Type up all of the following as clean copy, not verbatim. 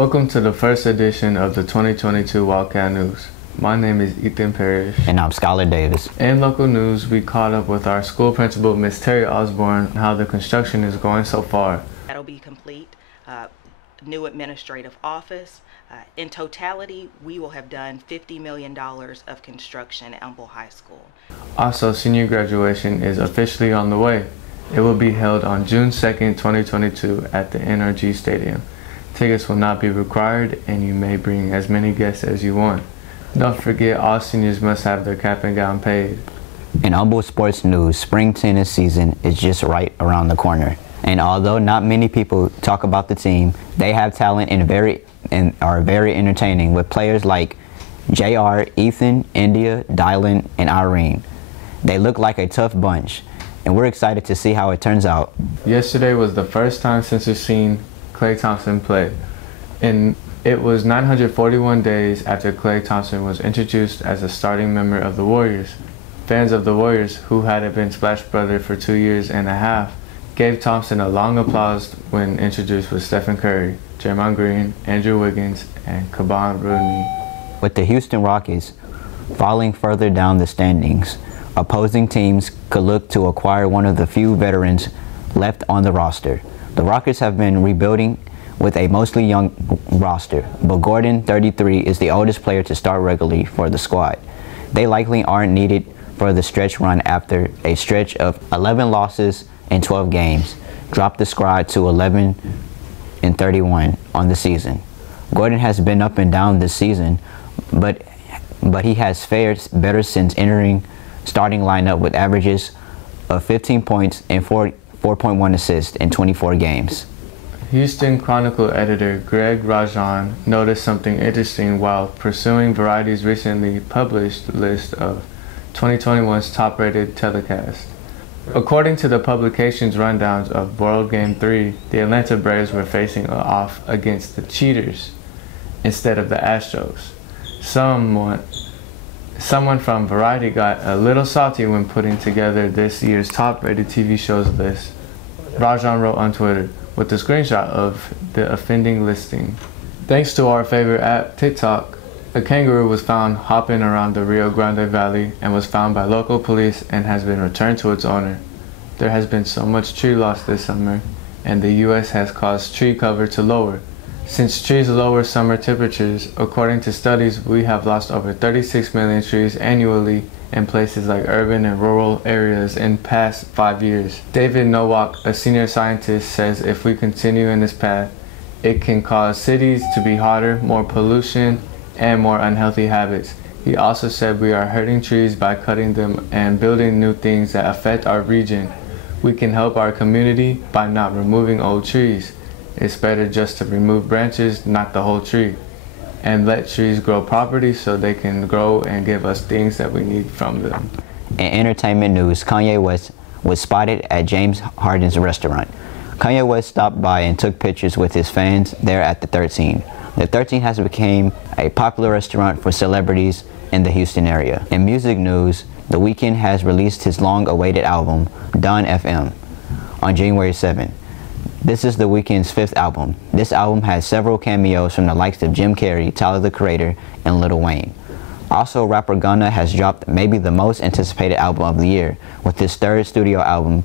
Welcome to the first edition of the 2022 Wildcat News. My name is Ethan Parrish. And I'm Skylar Davis. In local news, we caught up with our school principal, Miss Terry Osborne, on how the construction is going so far. That'll be complete. New administrative office. In totality, we will have done $50 million of construction at Humble High School. Also, senior graduation is officially on the way. It will be held on June 2nd, 2022 at the NRG Stadium. Tickets will not be required, and you may bring as many guests as you want. Don't forget, all seniors must have their cap and gown paid. In Humble sports news, spring tennis season is just right around the corner. And although not many people talk about the team, they have talent and are very entertaining, with players like JR, Ethan, India, Dylan, and Irene. They look like a tough bunch, and we're excited to see how it turns out. Yesterday was the first time since we've seen Klay Thompson play, and it was 941 days after Klay Thompson was introduced as a starting member of the Warriors. Fans of the Warriors, who had been Splash Brother for 2 years and a half, gave Thompson a long applause when introduced with Stephen Curry, Draymond Green, Andrew Wiggins, and Kevon Looney. With the Houston Rockets falling further down the standings, opposing teams could look to acquire one of the few veterans left on the roster. The Rockets have been rebuilding with a mostly young roster, but Gordon, 33, is the oldest player to start regularly for the squad. They likely aren't needed for the stretch run after a stretch of 11 losses in 12 games, dropped the squad to 11-31 on the season. Gordon has been up and down this season, but he has fared better since entering starting lineup with averages of 15 points and 4.1 assists in 24 games. Houston Chronicle editor Greg Rajan noticed something interesting while pursuing Variety's recently published list of 2021's top-rated telecasts. According to the publication's rundowns of World Game 3, the Atlanta Braves were facing off against the Cheaters instead of the Astros. Someone from Variety got a little salty when putting together this year's top-rated TV shows list. Rajan wrote on Twitter with a screenshot of the offending listing. Thanks to our favorite app, TikTok, a kangaroo was found hopping around the Rio Grande Valley and was found by local police and has been returned to its owner. There has been so much tree loss this summer, and the U.S. has caused tree cover to lower. Since trees lower summer temperatures, according to studies, we have lost over 36 million trees annually in places like urban and rural areas in past 5 years. David Nowak, a senior scientist, says if we continue in this path, it can cause cities to be hotter, more pollution, and more unhealthy habits. He also said we are hurting trees by cutting them and building new things that affect our region. We can help our community by not removing old trees. It's better just to remove branches, not the whole tree, and let trees grow properly so they can grow and give us things that we need from them. In entertainment news, Kanye West was spotted at James Harden's restaurant. Kanye West stopped by and took pictures with his fans there at the 13. The 13 has become a popular restaurant for celebrities in the Houston area. In music news, The Weeknd has released his long-awaited album, Dawn FM, on January 7th. This is The Weeknd's 5th album. This album has several cameos from the likes of Jim Carrey, Tyler the Creator, and Lil Wayne. Also, rapper Gunna has dropped maybe the most anticipated album of the year with his 3rd studio album,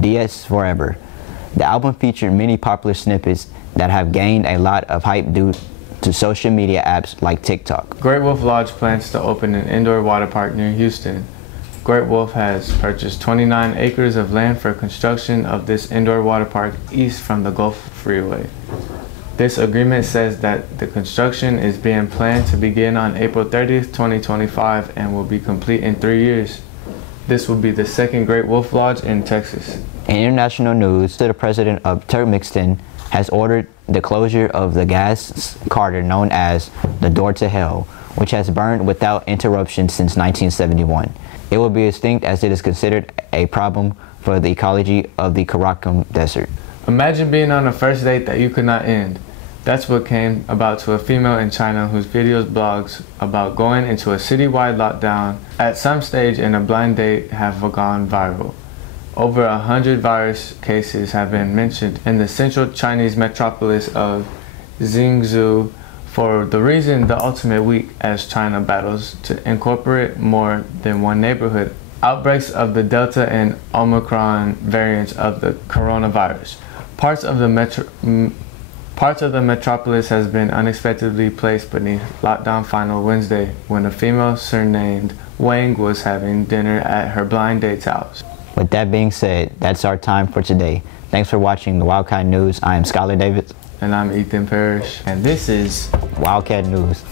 DS Forever. The album featured many popular snippets that have gained a lot of hype due to social media apps like TikTok. Great Wolf Lodge plans to open an indoor water park near Houston. Great Wolf has purchased 29 acres of land for construction of this indoor water park east from the Gulf Freeway. This agreement says that the construction is being planned to begin on April 30th, 2025 and will be complete in 3 years. This will be the 2nd Great Wolf Lodge in Texas. In international news, the president of Turkmenistan has ordered the closure of the gas carter known as the Door to Hell, which has burned without interruption since 1971. It will be extinct as it is considered a problem for the ecology of the Karakum Desert. Imagine being on a first date that you could not end. That's what came about to a female in China whose videos blogs about going into a citywide lockdown at some stage in a blind date have gone viral. Over 100 virus cases have been mentioned in the central Chinese metropolis of Xingzhou for the reason the ultimate week as China battles to incorporate more than one neighborhood. Outbreaks of the Delta and Omicron variants of the coronavirus. Parts of the metropolis has been unexpectedly placed beneath lockdown final Wednesday when a female surnamed Wang was having dinner at her blind date's house. With that being said, that's our time for today. Thanks for watching the Wildcat News. I am Skylar Davis. And I'm Ethan Parrish. And this is Wildcat News.